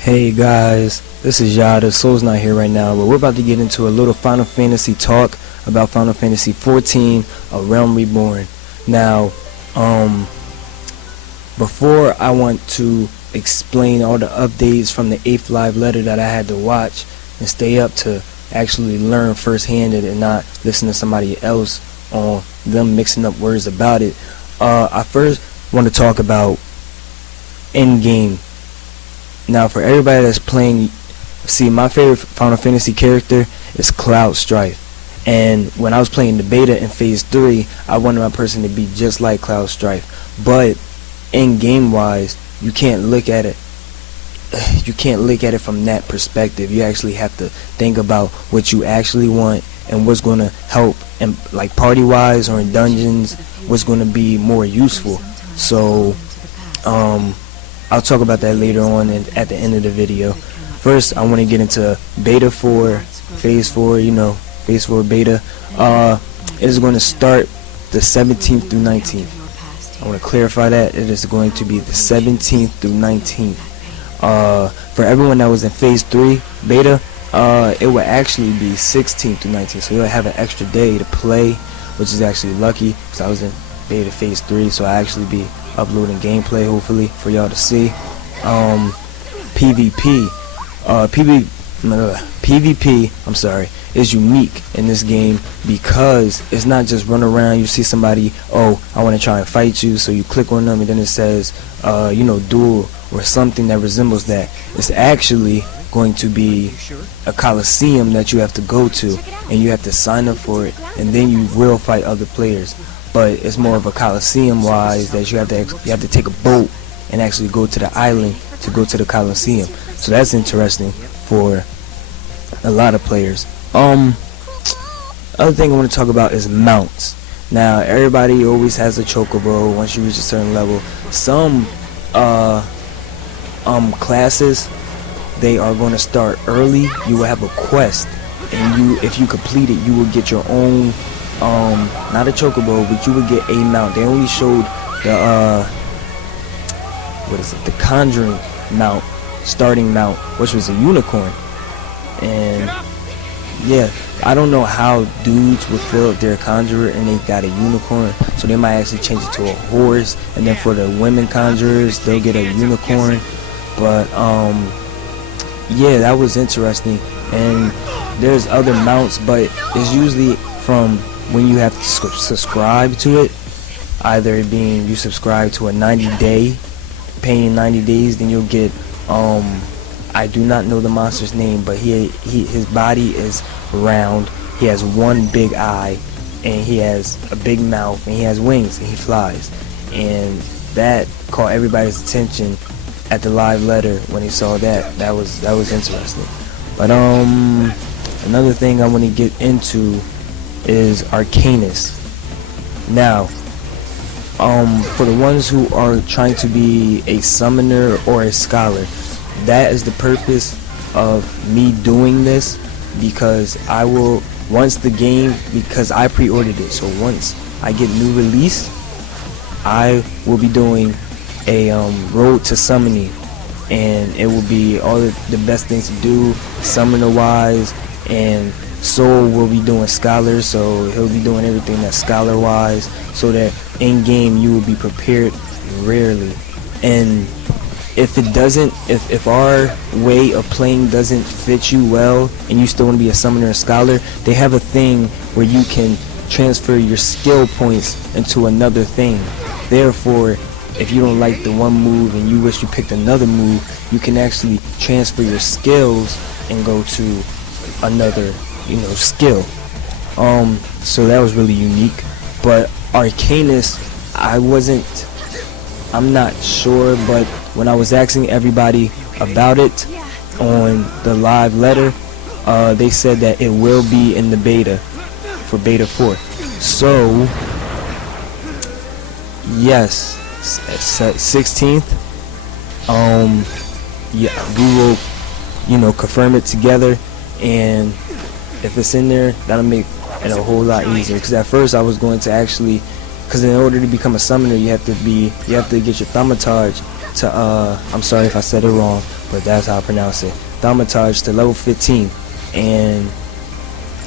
Hey guys, this is Yada. Soul's not here right now, but we're about to get into a little Final Fantasy talk about Final Fantasy XIV, A Realm Reborn. Now, before I want to explain all the updates from the 8th live letter that I had to watch and stay up to actually learn firsthand and not listen to somebody else on them mixing up words about it, I first want to talk about endgame. Now, for everybody that's playing, see, my favorite Final Fantasy character is Cloud Strife, and when I was playing the beta in Phase 3, I wanted my person to be just like Cloud Strife. But in game wise, you can't look at it. You can't look at it from that perspective. You actually have to think about what you actually want and what's going to help, and like party wise or in dungeons, what's going to be more useful. So, I'll talk about that later on and at the end of the video. First, I want to get into Beta 4, Phase 4, Phase 4 Beta. It is going to start the 17th through 19th. I want to clarify that. It is going to be the 17th through 19th. For everyone that was in Phase 3 Beta, it will actually be 16th through 19th. So you'll have an extra day to play, which is actually lucky because I was in Beta Phase 3, so I actually be uploading gameplay hopefully for y'all to see. PvP, I'm sorry, is unique in this game because it's not just run around, you see somebody, oh, I want to try and fight you, so you click on them and then it says duel or something that resembles that. It's actually going to be a coliseum that you have to go to, and you have to sign up for it, and then you will fight other players. But it's more of a coliseum wise that you have to take a boat and actually go to the island to go to the coliseum. So that's interesting for a lot of players. Other thing I want to talk about is mounts. Now, everybody always has a chocobo once you reach a certain level. Some classes, they are going to start early. You will have a quest, and if you complete it, you will get your own not a chocobo, but you would get a mount. They only showed the the conjuring mount, starting mount, which was a unicorn. And yeah, I don't know how dudes would feel if they're a conjurer and they got a unicorn, so they might actually change it to a horse, and then for the women conjurers, they'll get a unicorn. But yeah, that was interesting. And there's other mounts, but it's usually from when you have to subscribe to it, either being you subscribe to a 90-day, paying 90 days, then you'll get, I do not know the monster's name, but his body is round, he has one big eye, and he has a big mouth, and he has wings, and he flies. And that caught everybody's attention at the live letter when they saw that. That was interesting. But another thing I want to get into is Arcanus. Now, for the ones who are trying to be a summoner or a scholar, that is the purpose of me doing this, because I will, once the game, because I pre-ordered it, so once I get new release, I will be doing a road to summoning, and it will be all the best things to do summoner wise, and Soul will be doing scholar, so he'll be doing everything that's scholar wise, so that in game you will be prepared rarely. And if it doesn't, if our way of playing doesn't fit you well and you still want to be a summoner or scholar, they have a thing where you can transfer your skill points into another thing. Therefore, if you don't like the one move and you wish you picked another move, you can actually transfer your skills and go to another skill. So that was really unique. But Arcanus, I'm not sure, but when I was asking everybody about it on the live letter, they said that it will be in the beta for Beta 4. So yes, 16th, yeah, we will confirm it together, and if it's in there, that'll make it a whole lot easier. Because at first I was going to actually, because in order to become a summoner, you have to get your thaumaturge to I'm sorry if I said it wrong, but that's how I pronounce it. Thaumaturge to level 15, and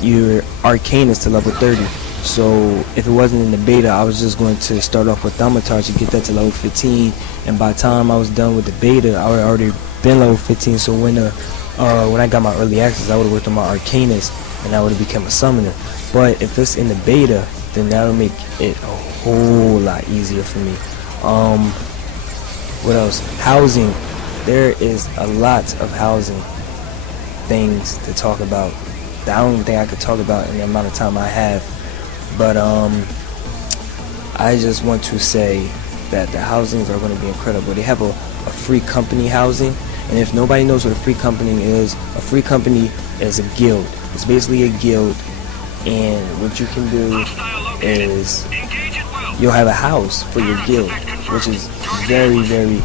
your Arcanus to level 30. So if it wasn't in the beta, I was just going to start off with Thaumaturge and get that to level 15, and by the time I was done with the beta, I would already been level 15. So when I got my early access, I would have worked on my Arcanus, and I would have become a summoner. But if it's in the beta, then that'll make it a whole lot easier for me. What else? Housing. There is a lot of housing things to talk about that I don't even think I could talk about in the amount of time I have. But I just want to say that the housings are going to be incredible. They have a free company housing, and if nobody knows what a free company is a guild. It's basically a guild, and what you can do is you'll have a house for your guild, which is very, very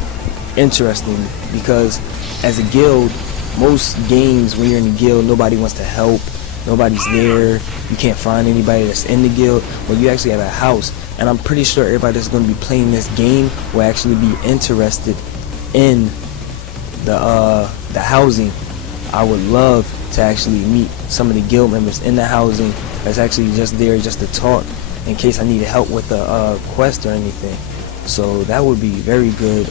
interesting, because as a guild, most games when you're in a guild, nobody wants to help, nobody's there, you can't find anybody that's in the guild. Well, you actually have a house, and I'm pretty sure everybody that's going to be playing this game will actually be interested in the housing. I would love to actually meet some of the guild members in the housing that's actually just there just to talk in case I needed help with a quest or anything. So that would be very good.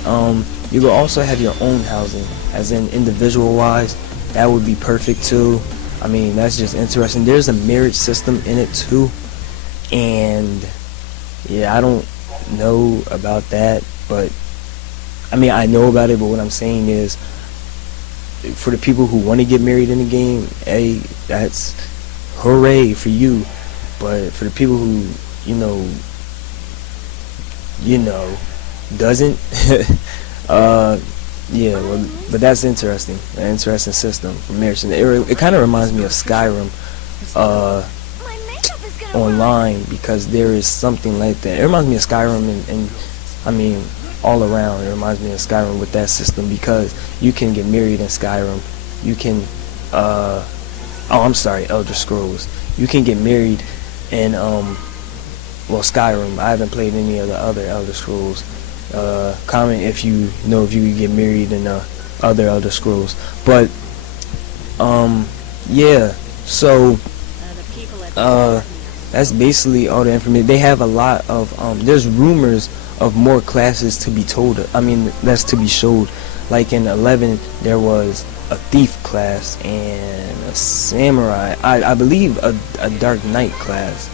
You will also have your own housing, as in individual wise. That would be perfect too. I mean, that's just interesting. There's a marriage system in it too, and yeah, I don't know about that, but I mean, I know about it, but what I'm saying is, for the people who want to get married in the game, hey, that's hooray for you. But for the people who doesn't yeah, well, but that's interesting, an interesting system for marriage. And it kind of reminds me of Skyrim online, because there is something like that. It reminds me of Skyrim, and I mean all around it reminds me of Skyrim with that system, because you can get married in Skyrim. You can Elder Scrolls. You can get married in Skyrim. I haven't played any of the other Elder Scrolls. Comment if you know if you could get married in other Elder Scrolls. But yeah, so that's basically all the information. They have a lot of there's rumors of more classes to be told. I mean, that's to be showed. Like in 11, there was a thief class and a samurai. I believe a dark knight class.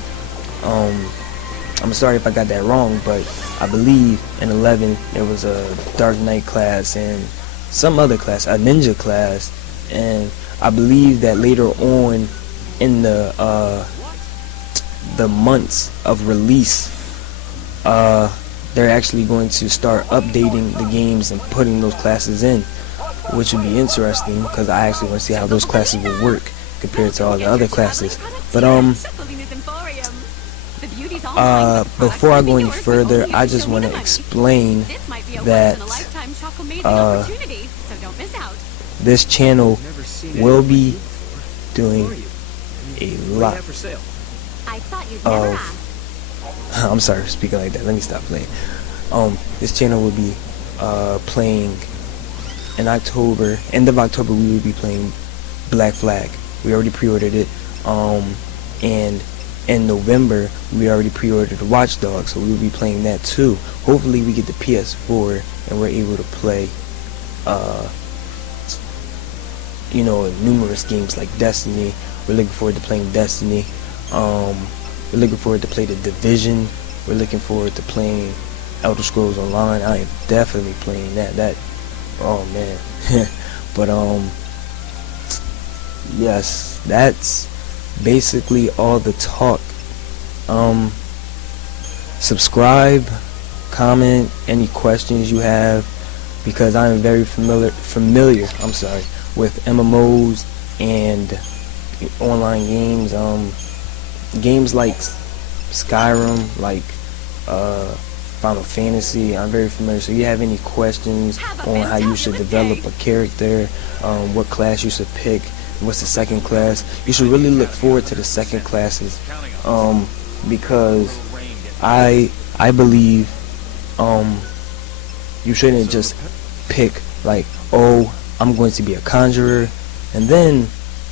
I'm sorry if I got that wrong, but I believe in 11 there was a Dark Knight class and some other class, a ninja class, and I believe that later on in the months of release, they're actually going to start updating the games and putting those classes in, which would be interesting, because I actually want to see how those classes will work compared to all the other classes. But before I go any further, I just want to explain that this channel will be doing a lot of I'm sorry for speaking like that, let me stop playing. This channel will be playing in October, end of October. We will be playing Black Flag. We already pre-ordered it, and in November we already pre-ordered Watch Dogs, so we will be playing that too. Hopefully we get the PS4 and we're able to play numerous games like Destiny. We're looking forward to playing Destiny. We're looking forward to play The Division. We're looking forward to playing Elder Scrolls Online. I am definitely playing that. Oh man. But yes, that's basically all the talk. Subscribe, comment any questions you have, because I am very familiar with MMOs and online games, games like Skyrim, like Final Fantasy. I'm very familiar. So if you have any questions on how you should develop a character, what class you should pick, what's the second class, you should really look forward to the second classes, because I believe you shouldn't just pick like, oh, I'm going to be a conjurer, and then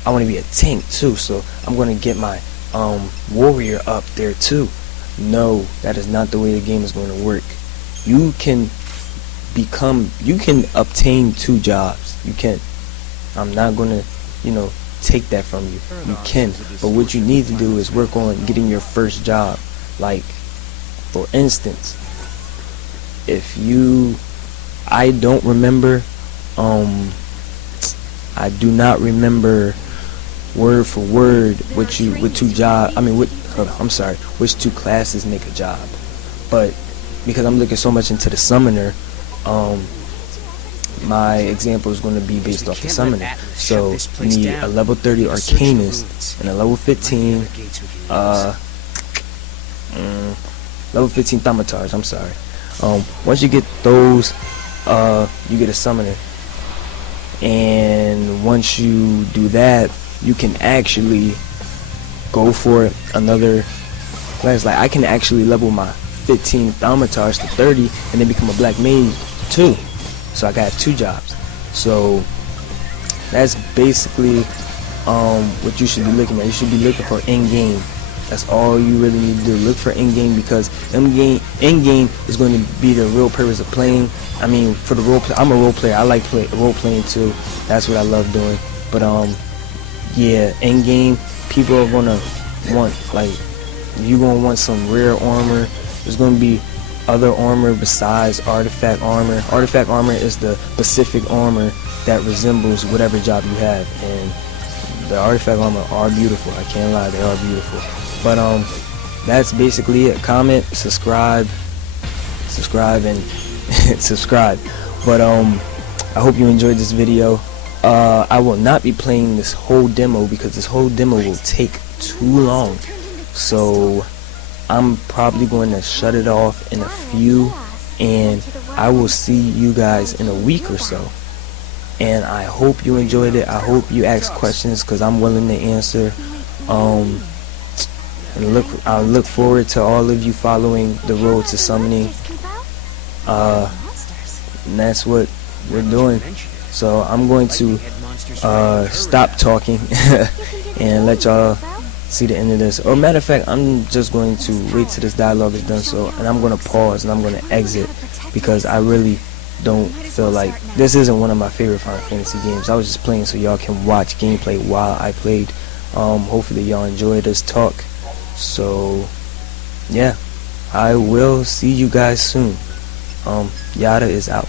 I want to be a tank too, so I'm going to get my warrior up there too. No, that is not the way the game is going to work. You can obtain 2 jobs. You can. I'm not going to, take that from you. You can, but what you need to do is work on getting your first job. Like, for instance, I don't remember, I do not remember word for word which 2 classes make a job, but because I'm looking so much into the summoner, my example is going to be based off the summoner. So you need a level 30 arcanist and a level 15 level 15 thaumaturge. I'm sorry. Once you get those, you get a summoner, and once you do that, you can actually go for another class. Like, I can actually level my 15 thaumaturge to 30 and then become a black mage too. So I got 2 jobs. So that's basically what you should be looking at. You should be looking for in-game. That's all you really need to do. Look for in-game, because in-game is going to be the real purpose of playing. I mean, for the role play, I'm a role player. I like role playing too. That's what I love doing. But yeah, in-game, people are gonna want, like, you're gonna want some rare armor. There's gonna be other armor besides artifact armor. Artifact armor is the specific armor that resembles whatever job you have, and the artifact armor are beautiful. I can't lie, they are beautiful. But that's basically it. Comment, subscribe, and subscribe. But I hope you enjoyed this video. I will not be playing this whole demo because this whole demo will take too long. So I'm probably going to shut it off in a few, and I will see you guys in a week or so. And I hope you enjoyed it. I hope you ask questions, because I'm willing to answer. And I look forward to all of you following the road to summoning. And that's what we're doing. So I'm going to stop talking and let y'all see the end of this. Or matter of fact, I'm just going to wait till this dialogue is done. So, and I'm going to pause and I'm going to exit, because I really don't feel like this isn't one of my favorite Final Fantasy games. I was just playing so y'all can watch gameplay while I played. Hopefully y'all enjoyed this talk. So yeah, I will see you guys soon. Yada is out.